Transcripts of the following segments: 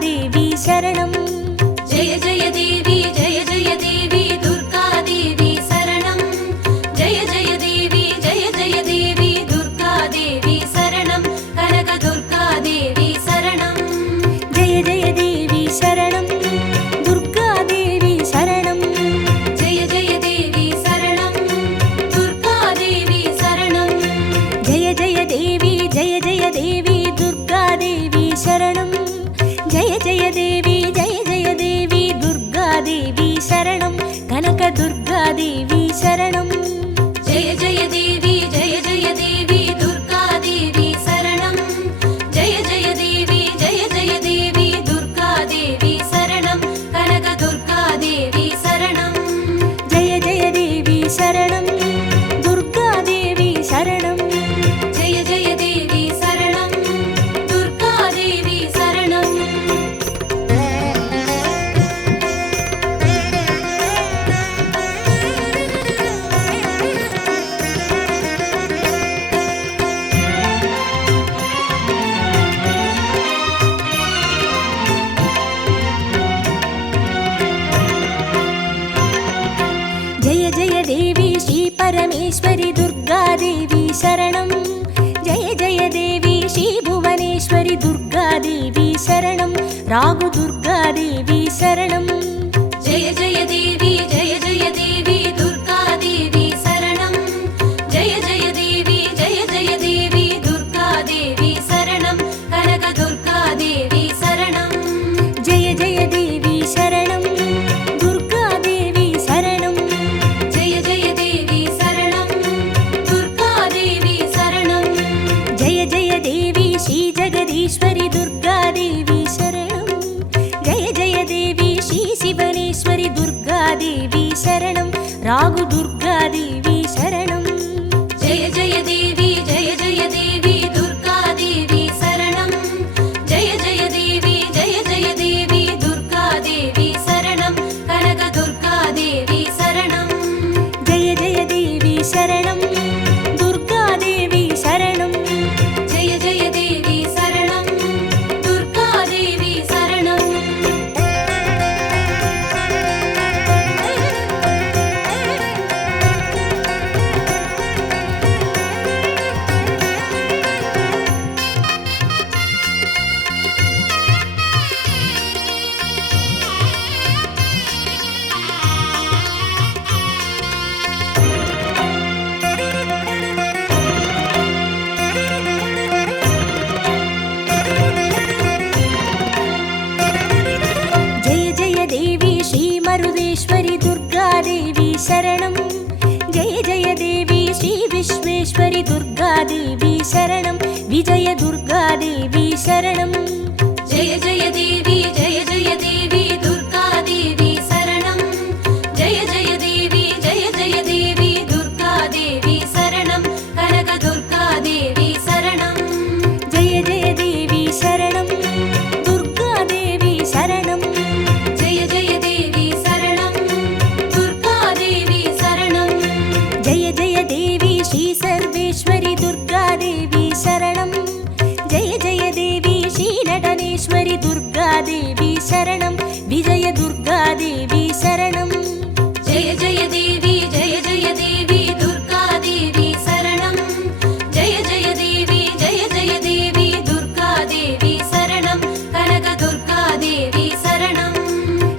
देवी शरणं जय जय देवी दुर्गा देवी शरणं जय जय देवी दुर्गा देवी शरणं कनक दुर्गा देवी शरणं जय जय देवी शरणं दुर्गा देवी शरणं जय जय देवी शरणं दुर्गा देवी शरणं जय जय देवी दुर्गा देवी शरणं जय जय देवी दुर्गा देवी शरणं कनक दुर्गा देवी शरणं जय जय देवी दुर्गा देवी शरणं जय जय देवी दुर्गा देवी शरणं कनक दुर्गा देवी शरणं जय जय देवी शरणं दुर्गा देवी शरणं जय जय देवी शरणं दुर्गा देवी शरणं जय जय देवी श्री परमेश्वरी दुर्गा देवी शरणं जय जय देवी श्री भुवनेश्वरी दुर्गा देवी शरणं रागु दुर्गा देवी शरणं जय जय देवी दुर्गा देवी शरणं जय जय देवी दुर्गा देवी शरणं कनक दुर्गा देवी शरणं जय जय देवी शरणं दुर्गा देवी शरणं जय जय देवी शरणं दुर्गा देवी शरणं जय जय देवी श्री जगदीश्वरी दुर्गा देवी शरणं जय जय देवी श्री शिवनेश्वरी दुर्गा देवी शरणं रागु दुर्गा देवी शरणं जय जय देवी दुर्गा देवी शरणं जय जय देवी दुर्गा देवी शरणं कनक दुर्गा देवी शरणं जय जय देवी शरणं दुर्गा देवी शरणं जय जय देवी शरणं दुर्गा देवी शरणं जय जय देवी श्री मरुदेश्वरी दुर्गा देवी शरणं जय जय देवी श्री विश्वेश्वरी दुर्गा देवी शरणं विजय दुर्गा देवी शरणं जय जय देवी दुर्गा देवी शरणं जय जय देवी दुर्गा देवी शरणं कनक दुर्गा देवी शरणं जय जय देवी शरणं दुर्गा देवी शरणं जय जय देवी शरणं दुर्गा देवी शरणं जय जय देवी श्री सर्वेश्वरी दुर्गा देवी शरणं जय जय देवी श्री नटनेश्वरी दुर्गा देवी शरणं विजय दुर्गा देवी शरणं जय जय देवी दुर्गा देवी शरणं जय जय देवी दुर्गा देवी शरणं कनक दुर्गा देवी शरणं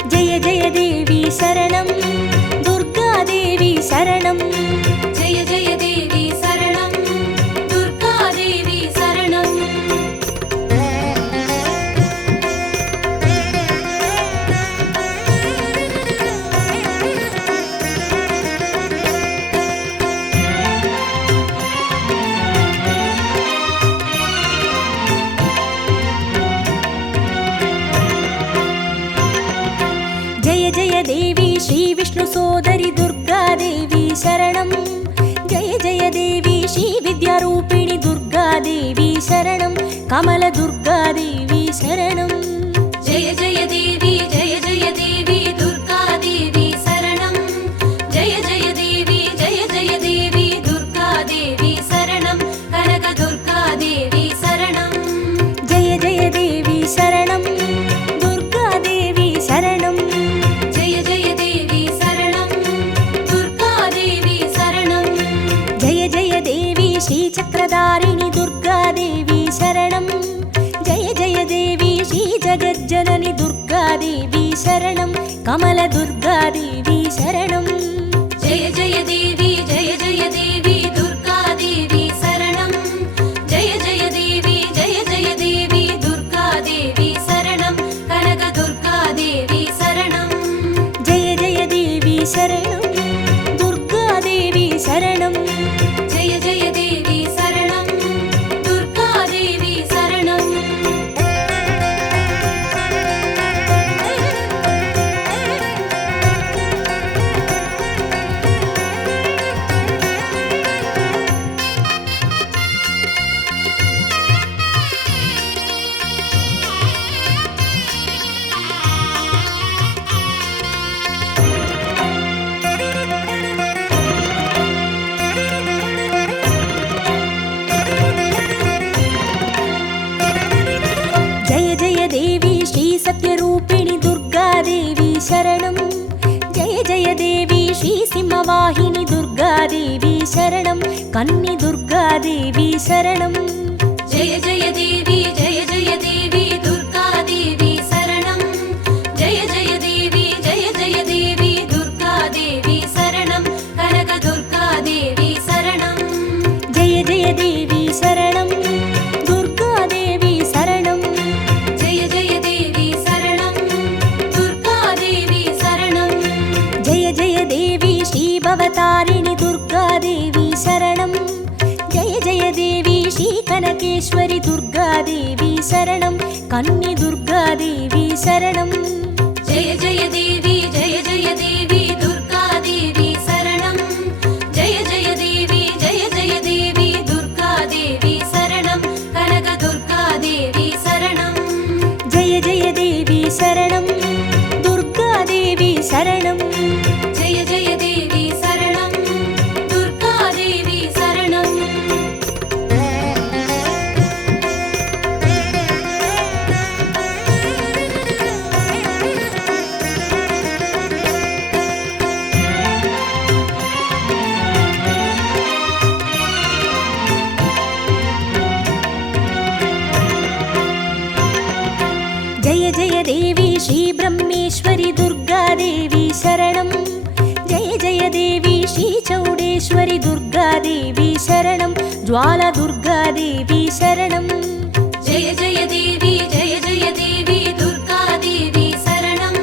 जय जय देवी शरणं दुर्गा देवी शरणं जय जय देवी शरणं दुर्गा देवी शरणं जय जय देवी श्री विष्णु सोदरी दुर्गा देवी शरणं जय जय देवी श्री विद्यारूपिणी दुर्गा देवी शरणं कमल दुर्गा देवी शरणं जय जय देवी दुर्गा देवी शरणं जय जय देवी दुर्गा देवी शरणं कनक दुर्गा देवी शरणं जय जय देवी शरणं शरणं कमलदुर्गादेवी शरणं जय जय देवी जय जय देवी दुर्गा देवी शरणं जय जय देवी दुर्गा देवी शरणं कनक दुर्गा देवी शरणं जय जय देवी शरणं दुर्गादेवी शरणं जय जय देवी शरणं दुर्गा देवी शरणं जय जय देवी श्री सत्यरूपिणि दुर्गादेवी शरणं जय जय देवी श्री सिंहवाहिनी दुर्गादेवी शरणं कन्नि दुर्गादेवी शरणं जय जय देवी दुर्गा देवी शरणं जय जय देवी दुर्गा देवी शरणं कनक दुर्गा देवी शरणं जय जय देवी शरणं दुर्गादेवी शरणं जय जय देवी शरणं दुर्गा देवी शरणं जय जय देवी श्री भवतारिणि दुर्गादेवी शरणं जय जय देवी श्री कनकेश्वरि दुर्गादेवी शरणं कन्नि दुर्गादेवी शरणं जय जय देवी दुर्गा देवी शरणं जय जय देवी दुर्गा देवी शरणं कनक दुर्गा देवी शरणं जय जय देवी शरणं दुर्गादेवी शरणं जय जय देवी शरणं दुर्गा देवी शरणं जय जय देवी श्री ब्रह्मेश्वरि दुर्गादेवी शरणं जय जय देवी श्री चौडेश्वरि दुर्गादेवी शरणं ज्वाला दुर्गादेवी शरणं जय जय देवी दुर्गा देवी शरणं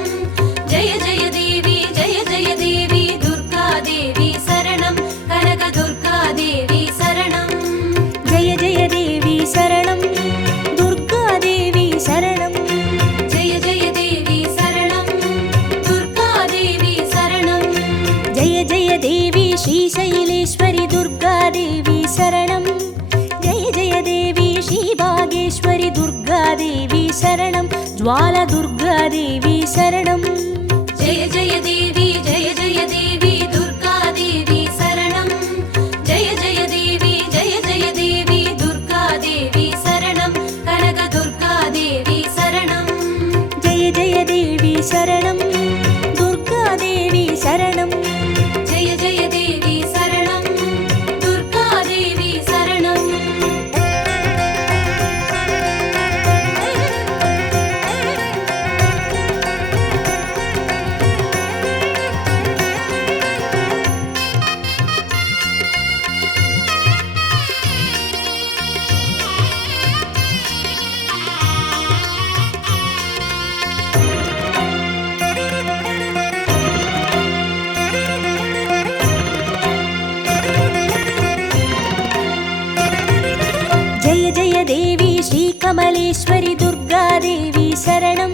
जय जय देवी दुर्गा देवी शरणं कनक दुर्गा देवी शरणं जय जय देवी शरणं दुर्गादेवी शरणं जय जय देवी शरणं दुर्गा देवी शरणं जय जय देवी श्री शैलेश्वरि दुर्गादेवी शरणं जय जय देवी श्री भागेश्वरि दुर्गादेवी शरणं ज्वाला दुर्गादेवी शरणं जय जय देवी दुर्गा देवी शरणं जय जय देवी दुर्गा देवी शरणं कनक दुर्गा देवी शरणं जय जय देवी शरणं दुर्गादेवी शरणं जय जय देवी शरणं दुर्गा देवी शरणं जय जय देवी श्री कमलेश्वरि दुर्गादेवी शरणं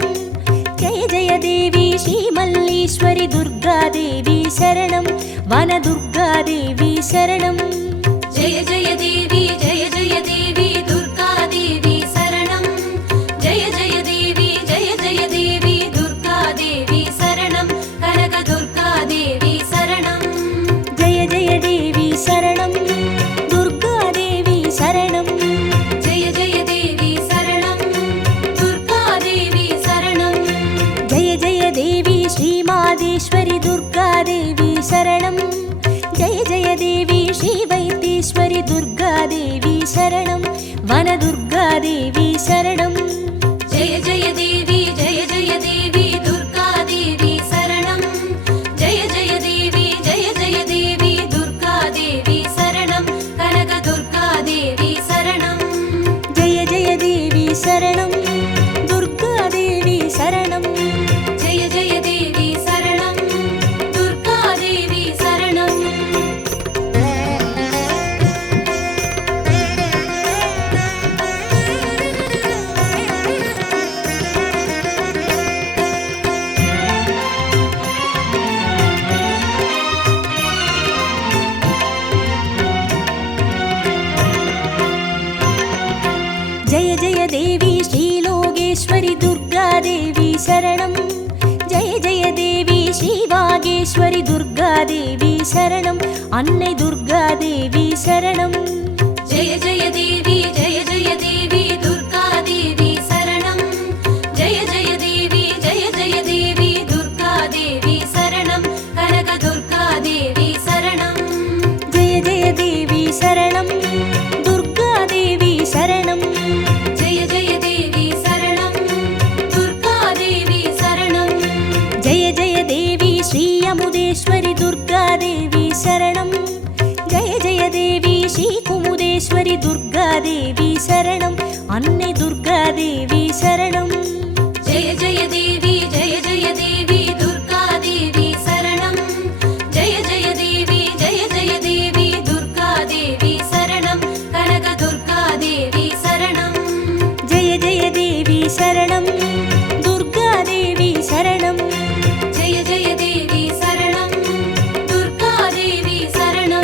जय जय देवी श्री मल्लीश्वरि दुर्गादेवी शरणं वनदुर्गादेवी शरणं जय जय देवी दुर्गा देवी शरणं जय जय देवी दुर्गा देवी शरणं कनक दुर्गा देवी शरणं जय जय देवी शरणं दुर्गादेवी शरणं जय जय देवी शरणं दुर्गा देवी शरणं जय जय देवी श्री मादेश्वरि दुर्गादेवी शरणं जय जय देवी श्री वैद्येश्वरि दुर्गादेवी शरणं वनदुर्गादेवी शरणं जय जय देवी दुर्गा शरणं जय जय देवी श्रीवागेश्वरि दुर्गादेवी शरणं अन्नै दुर्गादेवी शरणं जय जय देवी दुर्गादेवी शरणं जय जय देवी दुर्गादेवी शरणं कनकदुर्गादेवी शरणं जय जय देवी शरणं दुर्गादेवी शरणं जय जय देवी शरणं दुर्गादेवी शरणं जय जय देवी श्री अमुदेश्वरि दुर्गादेवी शरणं जय जय देवी श्री कुमुदेश्वरि दुर्गादेवी शरणं अन्नै दुर्गादेवी शरणं जय जय देवी दुर्गादेवी शरणं जय जय देवी दुर्गादेवी शरणं कनकदुर्गादेवी शरणं जय जय देवी शरणं दुर्गादेवी शरणं जय जय देवी शरणं दुर्गादेवी शरणं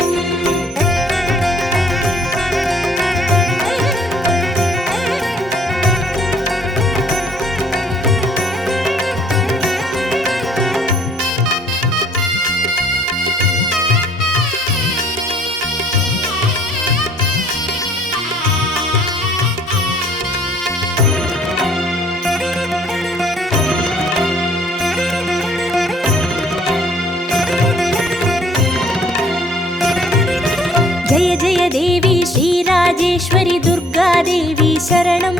जय जय देवी श्रीराजेश्वरि दुर्गादेवी शरणं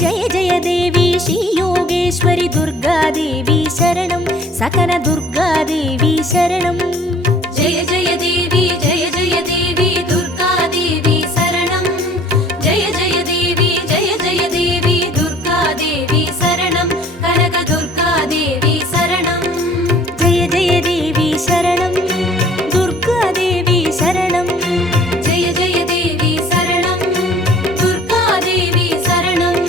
जय जय देवी श्रीयोगेश्वरि दुर्गादेवी शरणं सकन दुर्गादेवी शरणं जय जय देवी दुर्गादेवी शरणं जय जय देवी दुर्गादेवी शरणं कनकदुर्गादेवी शरणं जय जय देवी शरणं दुर्गादेवी शरणं जय जय देवी शरणं दुर्गादेवी शरणं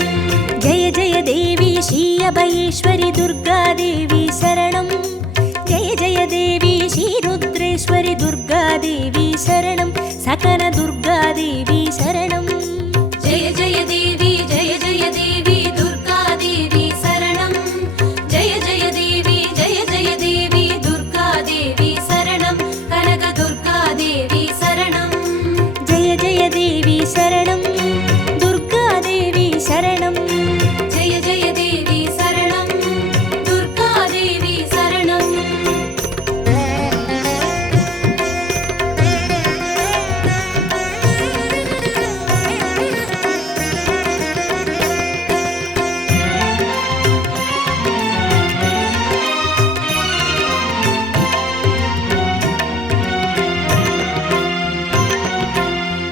जय जय देवी श्री अभयेश्वरि दुर्गादेवी शरणं जय जय देवी श्री रुद्रेश्वरि दुर्गादेवी शरणं सकन दुर्गादेवी शरणं जय जय देवी दुर्गादेवी शरणं जय जय देवी दुर्गादेवी शरणं कनकदुर्गादेवी शरणं जय जय देवी शरणं दुर्गादेवी शरणं जय जय देवी शरणं दुर्गादेवी शरणं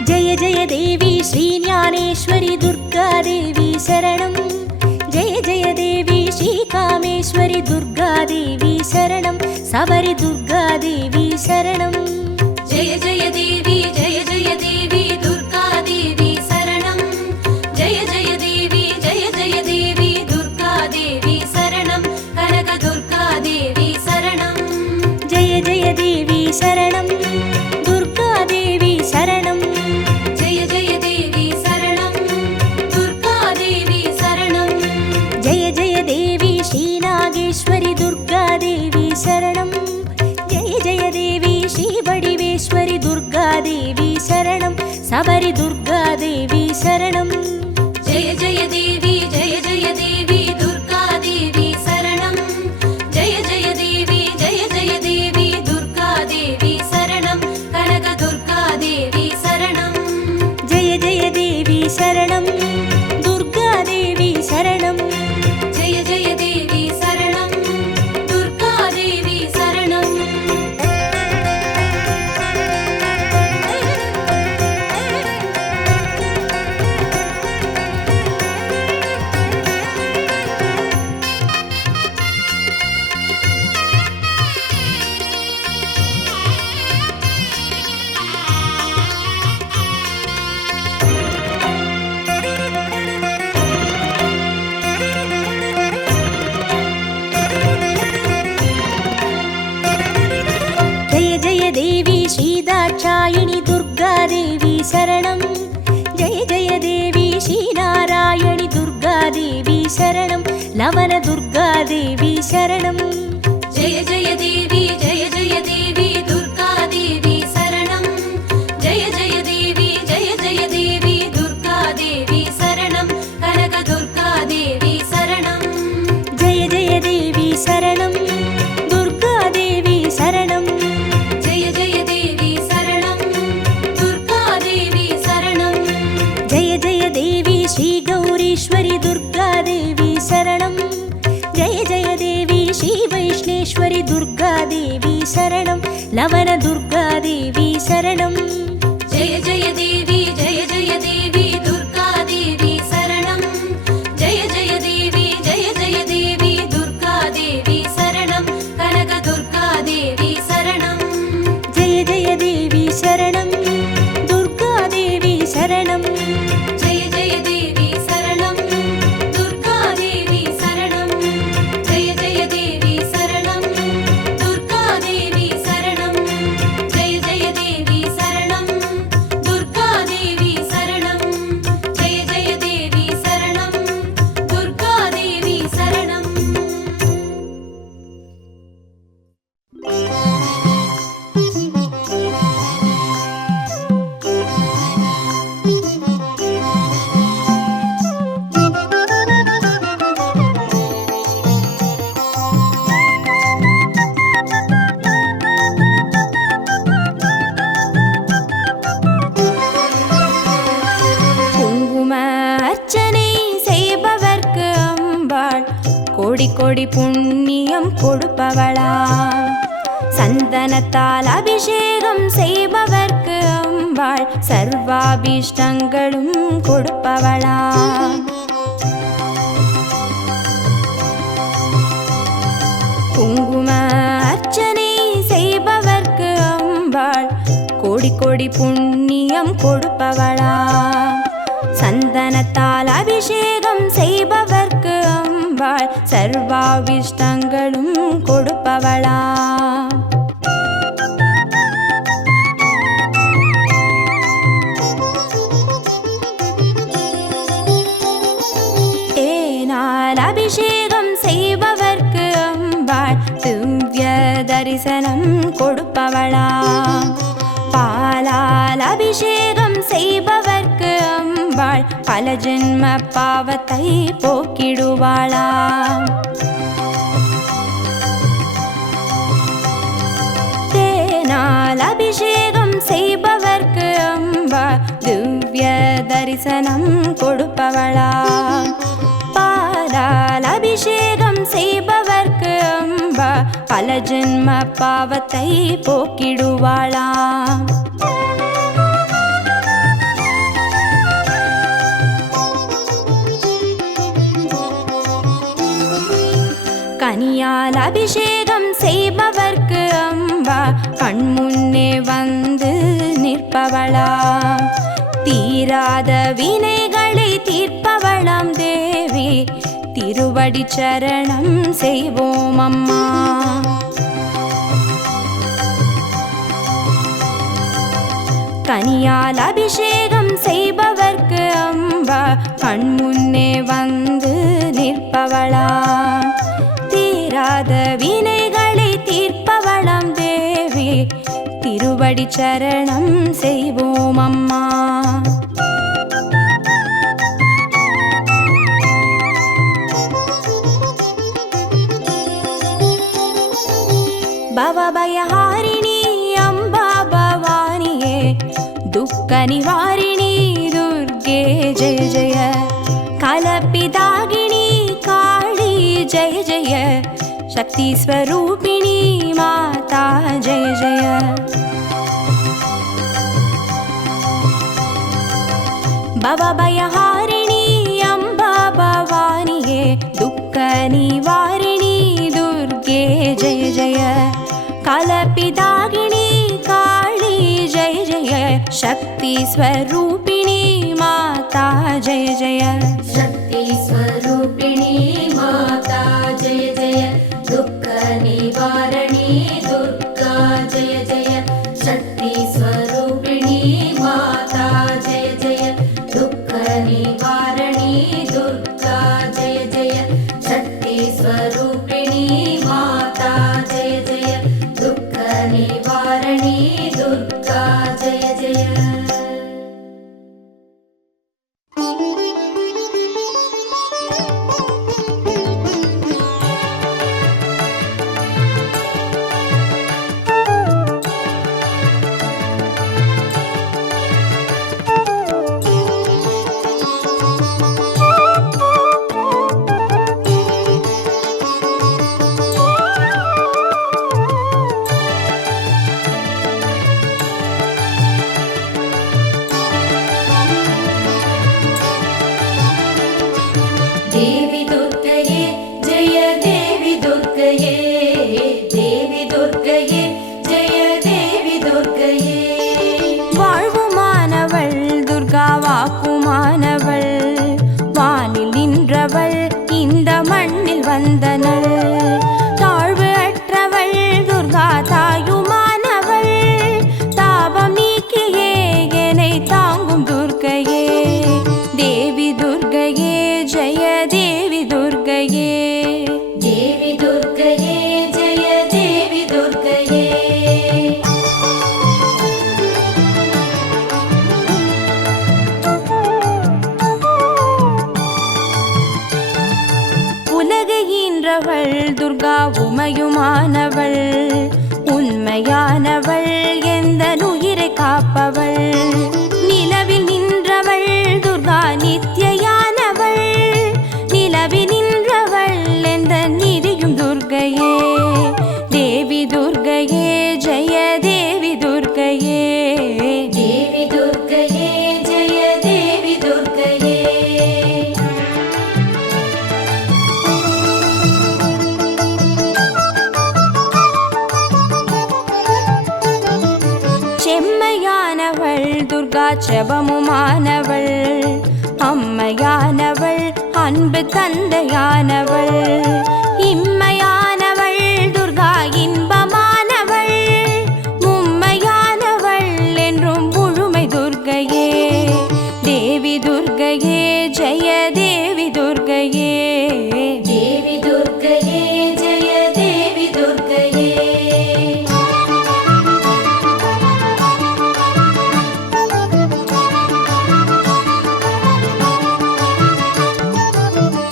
जय जय देवी श्रीज्ञानेश्वरि दुर्गादेवी शरणं जय जय देवी श्रीकामेश्वरि दुर्गादेवी शरणं सबरि दुर्गादेवी शरणं जय जय देवी दुर्गादेवी शरणं जय जय देवी दुर्गादेवी शरणं कनकदुर्गादेवी शरणं जय जय देवी शरणं दुर्गादेवी शरणं जय जय देवी शरणं दुर्गादेवी शरणं जय जय देवी श्रीनागेश्वरि दुर्गादेवी शरणं जय जय देवी श्रीवडिवेश्वरि दुर्गादेवी शरणं सबरि दुर्गादेवी शरणं जय जय देवी दुर्गादेवी शरणं जय जय देवी दुर्गादेवी शरणं कनकदुर्गादेवी शरणं जय जय देवी शरणं दुर्गादेवी शरणं जय जय देवी शरणं दुर्गादेवी शरणं दाक्षायिणी दुर्गादेवी शरणं जय जय देवी श्रीनारायणि दुर्गादेवी शरणं लवनदुर्गादेवी शरणं जय जय देवी जय जय देवी दुर्गा देवी शरणं जय जय देवी दुर्गा देवी शरणं कनक दुर्गा देवी शरणं जय जय देवी शरणं दुर्गा देवी शरणं जय जय देवी शरणं दुर्गा देवी शरणं जय जय देवी श्री गौरीश्वरी दुर्गा देवी शरणं जय जय देवी श्री वैष्णेश्वरी दुर्गा देवी शरणं लवनदुर्गा देवी शरणं जय जय देवी दुर्गा देवी शरणं जय जय देवी दुर्गा देवी शरणं कनक दुर्गा देवी शरणं जय जय देवी शरणं दुर्गा देवी शरणं जय जय देवी शरणं दुर्गा देवी शरणं जय जय देवी शरणं दुर्गा देवी शरणं जय जय देवी शरणं दुर्गा देवी शरणं जय जय देवी शरणं दुर्गा देवी शरणं குங்கும அர்ச்சனை செய்பவர்க்கு அம்பாள் கோடி கோடி புண்ணியம் கொடுப்பவளா சந்தனத்தால் அபிஷேகம் செய்பவர்க்கு அம்பாள் சர்வாபீஷ்டங்களும் கொடுப்பவளா குங்கும அர்ச்சனை செய்பவர்க்கு அம்பாள் கோடி கோடி புண்ணியம் கொடுப்பவளா சந்தனத்தால் அபிஷேகம் செய்பவர்க்கு அம்பாள் சர்வாவிஷ்டங்களும் கொடுப்பவளா தேனால் அபிஷேகம் செய்பவர்க்கு அம்பாள் திவ்ய தரிசனம் கொடுப்பவளா பாலால் அபிஷேகம் செய்பவர்க்கு அம்பாள் பல ஜென்ம பாவத்தை போக்கிடுவாளா தேனால் அபிஷேகம் செய்பவர்க்கு அம்பாள் திவ்ய தரிசனம் கொடுப்பவளா பாலால் அபிஷேகம் செய்பவர்க்கு அம்பா பல ஜென்ம பாவத்தை போக்கிடுவாளா கனியால் அபிஷேகம் செய்பவர்க்கு அம்பா கண்முன்னே வந்து நிற்பவளா தீராத வினைகளை தீர்ப்பவளாம் தேவி திருவடி சரணம் செய்வோம் அம்மா கனியால் அபிஷேகம் செய்பவர்க்கு அம்பா கண்முன்னே வந்து நிற்பவளா தீராத வினைகளை தீர்ப்பவளாம் தேவி திருவடி சரணம் செய்வோம் அம்மா பவபயஹாரிணி அம்பா பவானியே துக்க நிவாரிணி துர்गे जय जय कालपिदागिनी काली जय जय शक्ति स्वरूपिणी माता जय जय भवभयहारिणी अम्बा भवानिये दुःख निवारिणी दुर्गे जय जय कालपिदागिनी काली जय जय शक्ति स्वरूपिणी माता जय जय शक्ति स्वरूपिणी माता जय जय दुःख निवारणी दुर्गा जय जय शक्ति स्वरूपिणी माता जय जय दुःख निवारणी दुर्गा जय जय निवारणी दुर्गा जय जय। देवी दुर्गये जय देवी दुर्गये, देवी दुर्गये जय देवी दुर्गये। வாழ்வுமானவள் துர்கா வாக்குமானவள், வானில் நின்றவள் இந்த மண்ணில் வந்தனள். தாழ்வு அற்றவள் துர்கா தாயுமானவள், தாபம் நீக்கியே என்னை தாங்கும் துர்க்கையே. தேவி துர்கையே ஜெய தேவி துர்கையே, देवी दुर्गये जय देवी दुर्गये। உலகை ஈன்றவள் துர்கா உமையுமானவள், உண்மையானவள் எந்த உயிரை காப்பவள். நிலவில் நின்றவள் துர்கா நித்யானவள், நிலவில் நின்றவள் எந்த நிதியும் துர்கையே. தேவி துர்கையே ஜெய தேவி துர்கையே, देवी दुर्गये जय देवी दुर्गये। செம்மையானவள் துர்கா செபமுமானவள், அம்மையானவள் அன்பு தந்தையானவள். இம்மையானவள் துர்கா இன்பமானவள், மும்மையானவள் என்றும் முழுமை துர்கையே. தேவி துர்கையே ஜெய தேவி துர்கையே, देवी दुर्गये जय देवी दुर्गये।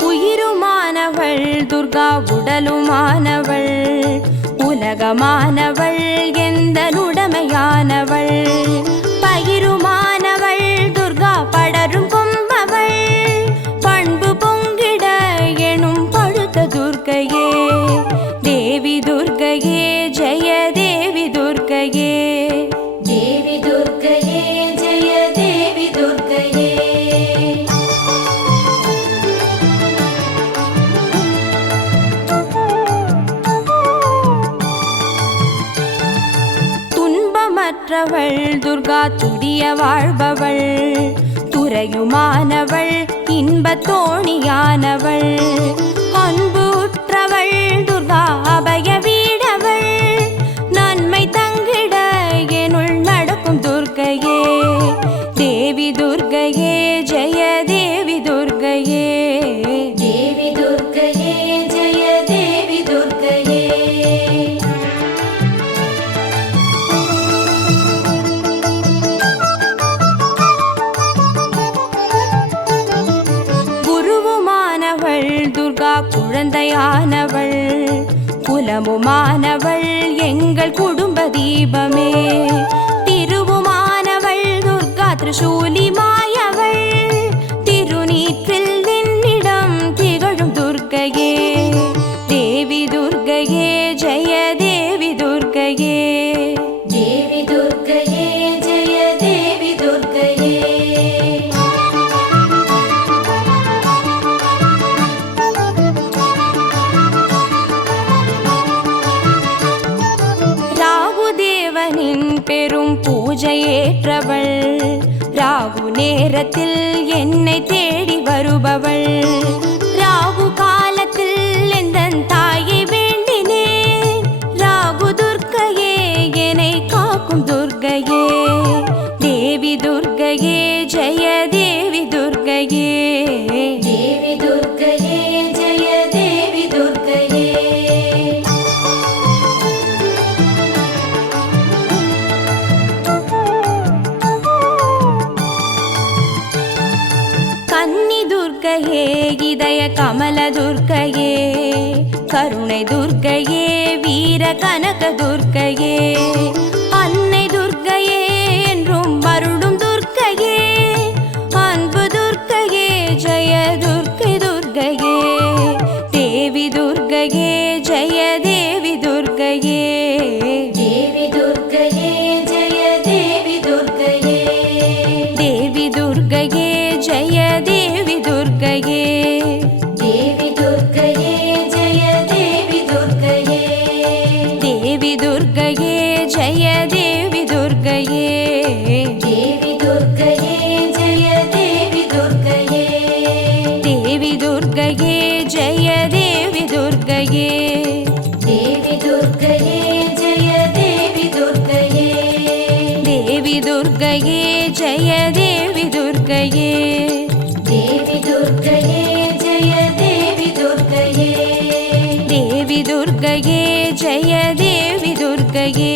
உயிருமானவள் துர்கா உடலுமானவள், உலகமானவள் எந்த உடமையானவள். பயிருமானவள் துர்கா படரும் கொம்பவள், பண்பு பொங்கிட எனும் பழுத்த துர்க்கையே. தேவி துர்கையே ஜெய தேவி துர்கையே, देवी दुर्गये जय देवी दुर्गये। துன்பமற்றவள் துர்கா துரிய வாழ்பவள், துறையுமானவள் இன்பத் தோணியானவள். அன்பு உற்றவள் துர்கா அபய வீடவள், நன்மை தங்கிட எனுள் நடக்கும் துர்க்கையே. தேவி துர்கையே ஜெய தேவி துர்கையே, देवी दुर्गये जय देवी दुर्गये। குருவுமானவள் துர்கா குழந்தையானவள், குலமுமானவள் எங்கள் குடும்ப தீபமே. திருவுமானவள் துர்கா திரிசூலி மாயவள், திருநீற்றில் என்னிடம் திகழும் துர்க்கையே. தேவி துர்கையே ஜெய தேவி துர்கையே, देवी दुर्गये जय देवी दुर्गये। ராகுதேவனின் பெரும் பூஜையேற்றவள், ராகு நேரத்தில் என்னை தேடி வருபவள். ராகு காலத்தில் எந்தன் தாயை வேண்டினேன், ராகு துர்க்கையே என்னை காக்கும் துர்க்கையே. தேவி துர்க்கையே ஜெய தேவி துர்க்கையே, देवी दुर्गये जय देवी दुर्गये। கமல துர்க்கையே, கருணை துர்க்கையே, வீர கனக துர்க்கையே, அன்னை துர்க்கையே, என்றும் அருளும் துர்க்கையே, அன்பு துர்க்கையே, ஜெய துர்க்கை துர்க்கையே, தேவி துர்க்கையே, ஜெய தேவி துர்க்கையே, தேவி துர்க்கையே ஜெய தேவி துர்க்கையே, தேவி துர்க்கையே, ஜெய தேவி துர்க்கையே, தேவி துர்க்கையே ஜெய தேவி துர்க்கையே, தேவி துர்க்கையே, ஜெய தேவி துர்க்கையே, தேவி துர்க்கையே ஜெய தேவி துர்க்கையே, தேவி துர்க்கையே, ஜெய தேவி துர்க்கையே, தேவி துர்க்கையே ஜெய தேவி துர்க்கையே, தேவி துர்க்கையே, ஜெய தேவி துர்க்கையே, தேவி துர்க்கையே ஜெய தேவி துர்க்கையே, தேவி துர்க்கையே, ஜெய தேவி துர்க்கையே,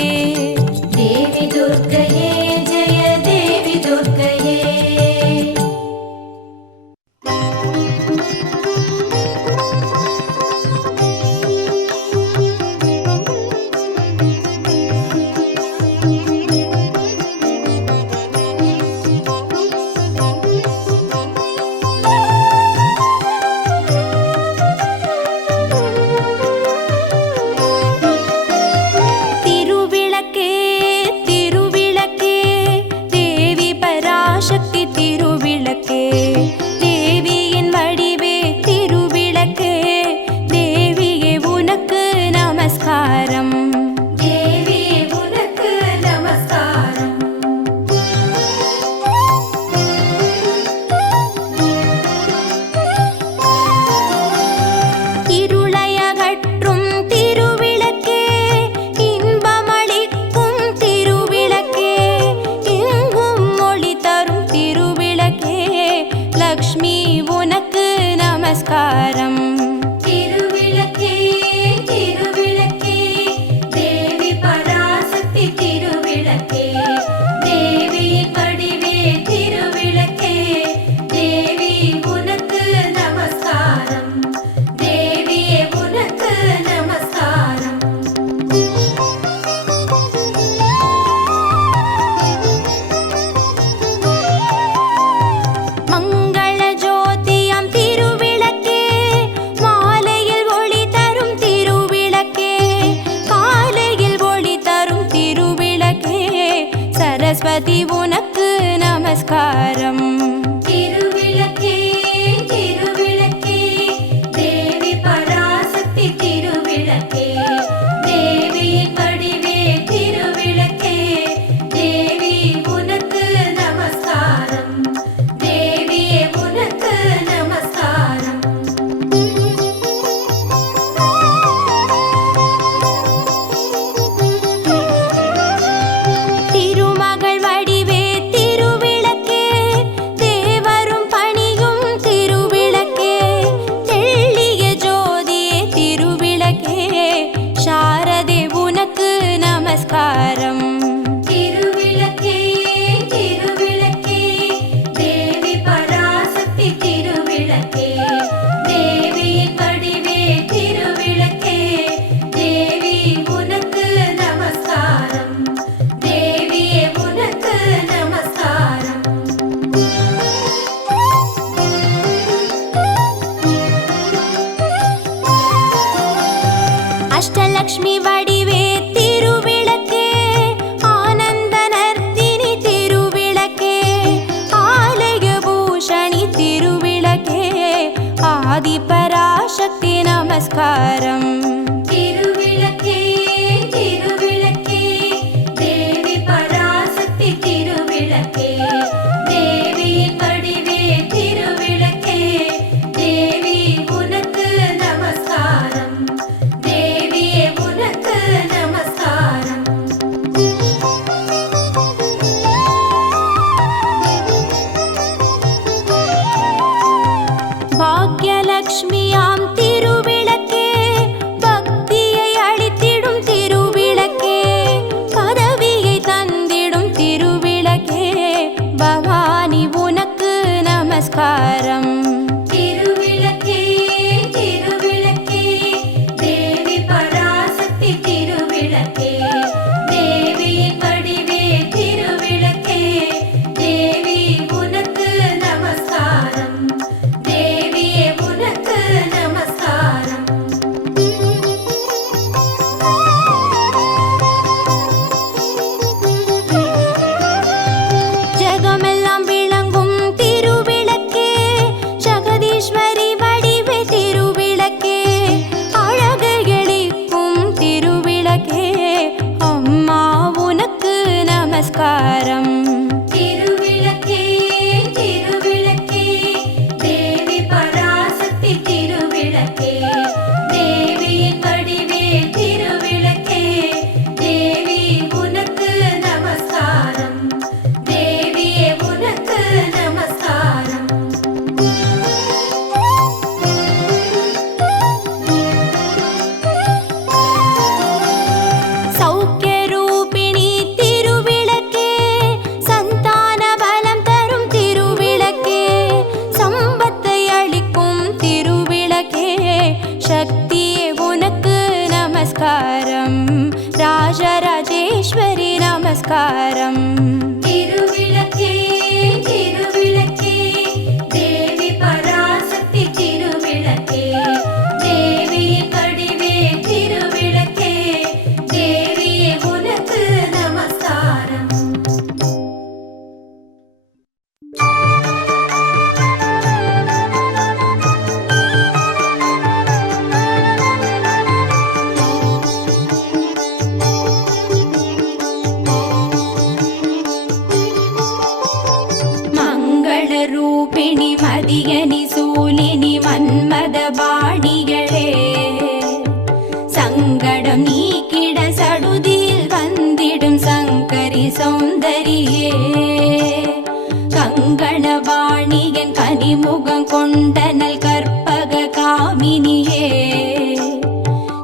தேவி துர்க்கையே ஜெய தேவி துர்க்கையே. திருவிளக்கே திருவிளக்கே, தேவி பராசக்தி திருவிளக்கே, தேவியின் வடிவே திருவிளக்கே, தேவியே உனக்கு நமஸ்காரம், தேவி உனக்கு நமஸ்காரம், இருளையகற்றும் திருவிளக்கே, இன்பமளிக்கும் திருவிளக்கே, எங்கும் ஒளி தரும் திருவிளக்கே, லக்ஷ்மி உனக்கு நமஸ்காரம், திருவிளக்கே திருவிளக்கே, தேவி பராசக்தி திருவிளக்கே, தேவியின் வடிவே திருவிளக்கே, தேவி உனக்கு நமஸ்காரம், தேவியே உனக்கு நமஸ்காரம். மங்கள ஜோதியம் திருவிளக்கே, மாலையில் ஒளி தரும் திருவிளக்கே, காலையில் ஒளி தரும் திருவிளக்கே, சரஸ்வதி உனக்கு நமஸ்காரம், திருவிளக்கே திருவிளக்கே, தேவி பராசக்தி திருவிளக்கே, தேவியின் வடிவே திருவிளக்கே, தேவி உனக்கு நமஸ்காரம், தேவியே உனக்கு நமஸ்காரம். திருமகள் வடிவே திருவிளக்கே, நமஸ்காரம். திருவிளக்கே திருவிளக்கே தேவி பராசக்தி திருவிளக்கே தேவியின் வடிவே திருவிளக்கே தேவியே உனக்கு நமஸ்காரம். ரூபிணி மதியனி சூலினி மன்மத பாணிகளே சங்கடம் நீக்கிட சடுதியில் வந்திடும் சங்கரி சௌந்தரியே கங்கணவாணியன் கனிமுகம் கொண்டனல் கற்பக காமினியே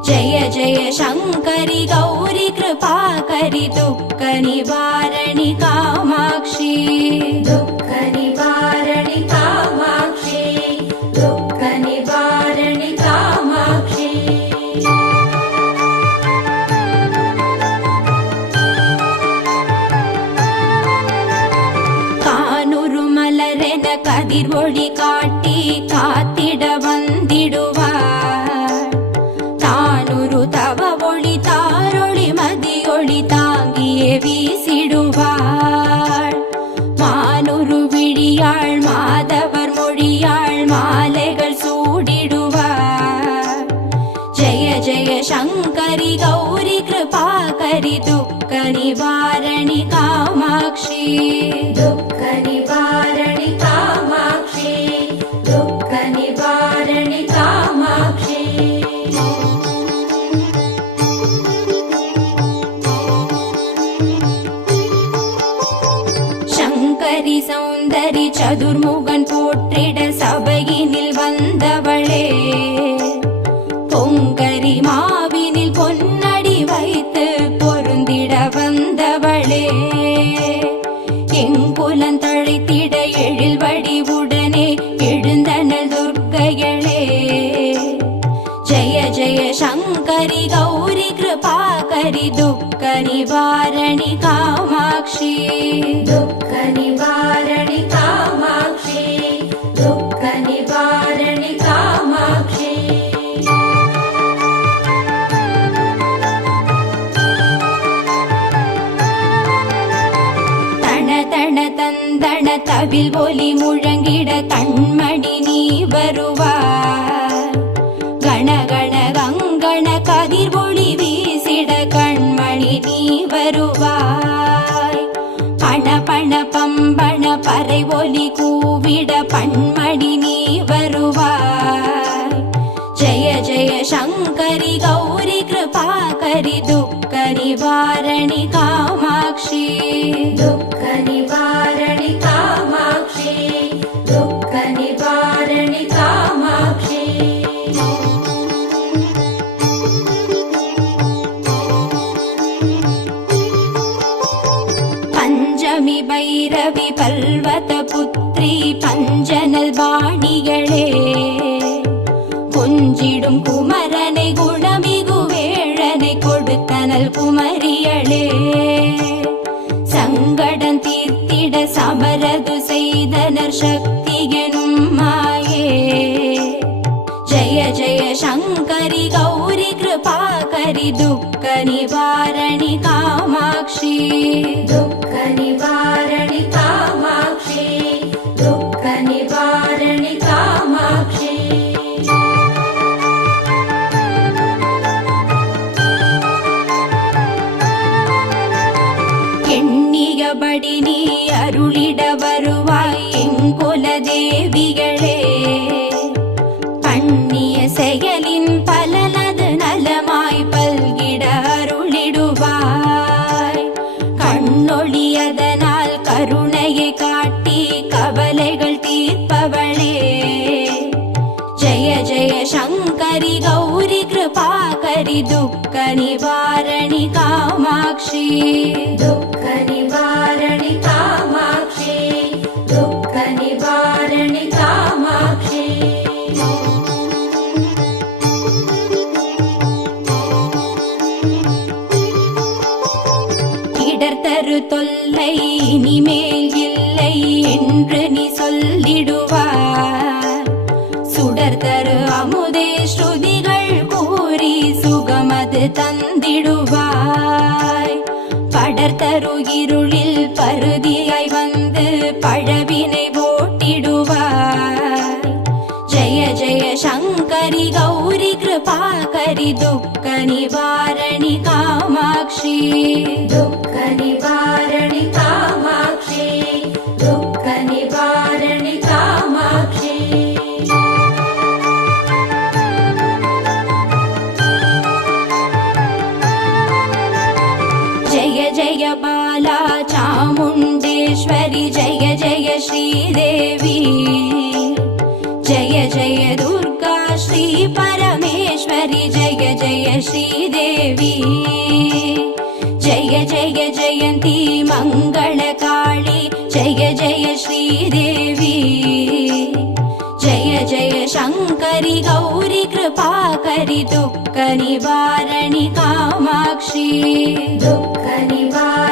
ஜய ஜய சங்கரி கௌரி கிருபாகரி துக்க நிவாரணி காமாட்சி துக்க நிவாரணி காமாட்சி துக்க நிவாரணி காமாட்சி. கானுரு மலரென கதிர் ஒளி காட்டி காத்திட வந்திடுவார் தானுரு தவ ஒளி தாரொளி மதியொளி தாங்கியே வீசிடுவார் மானுரு விழியாள் மாதவர் மொழியாள் மாலைகள் சூடிடுவார் ஜய ஜய சங்கரி கௌரி கிருபாகரி துக்க நிவாரணி காமாட்சி துக்க நிவாரணி காமாட்சி துக்க நிவாரணி காமாட்சி. சங்கரி சௌந்தரி சதுர்முகன் போற்றிட சபையினில் வந்தவளே பொங்கரி மாவினில் பொன்னடி வைத்து பொருந்திட வந்தவளே எங்குலன் தழைத்திட எழில் வடிவுடனே எழுந்தனல் துர்க்கைகளே ஜய ஜய சங்கரி கௌரி கிருபாகரி துக்க நிவாரணி காமாட்சி துக்க நிவாரணி காமாட்சி துக்க நிவாரணி காமாட்சி. தன தன தந்தன தவில் ஒலி முழங்கிட கண்மணி நீ வருவார் கணகண கங்கண கதிர் ஒளி வீசிட கண்மணி நீ வருவாய் பண பண பம்பண பறை ஒலி கூவிட பண்மணி நீ வருவாய் ஜய ஜய சங்கரி கௌரி கிருபாகரி துக்க நிவாரணி காமாட்சி துக்க நிவாரணி காமாட்சி துக்க நிவாரணி காமாட்சி. பஞ்சமி பைரவி பல்வத புத்ரி பஞ்சனல் பாணிகளே கொஞ்சிடும் குமரனை குணமிகு வேழனை கொடுத்தனல் குமரியளே சங்கடம் தீர்த்திட சமரது செய்தனர் சக்தி எனும் மாயே ஜய ஜய சங்கரி கௌரி கிருபாகரி துக்க நிவாரணி காமாட்சி துக்க நிவாரணி காமாட்சி துக்க நிவாரணி காமாட்சி. எண்ணியபடி நீ அருளிட வருவாய் எங்குல தேவிகளே பண்ணிய செயலின் பலனது நலமாய் பல்கிட அருளிடுவாய் கண்ணொழியதனால் கருணையை காட்டி கவலைகள் தீர்ப்பவளே ஜய ஜய சங்கரி கௌரி கிருபாகரி துக்க நிவாரணி காமாட்சி துக்க நிவாரணி காமாட்சி துக்க நிவாரணி காமாட்சி. இடர்தரு தரு தொல்லை இனிமேல் இல்லை என்று நீ சொல்லிடுவாய். சுடர் தரு அமுதே ஸ்ருதிகள் கூறி சுகமது தந்திடுவாய். படர் தரு இருளில் பருதியாய் வந்து பழவினை ஓட்டிடுவாய். ஜெய ஜெய சங்கரி கௌரி கிருபாகரி துக்க நிவாரணி காமாட்சி. துக்க நிவாரணி காமாட்சி. துக்க நிவாரணி காமாட்சி. जय जय बाला चामुण्डेश्वरि जय जय श्रीदेवी. जय जय दुर्गा श्री परमेश्वरि जय जय श्रीदेवी. जय जय जयन्ती मङ्गलकाळी जय जय श्रीदेवी. जय जय शङ्करि गौरी कृपाकरि दुःख निवारणि कामाक्षी. दुःख निवारणि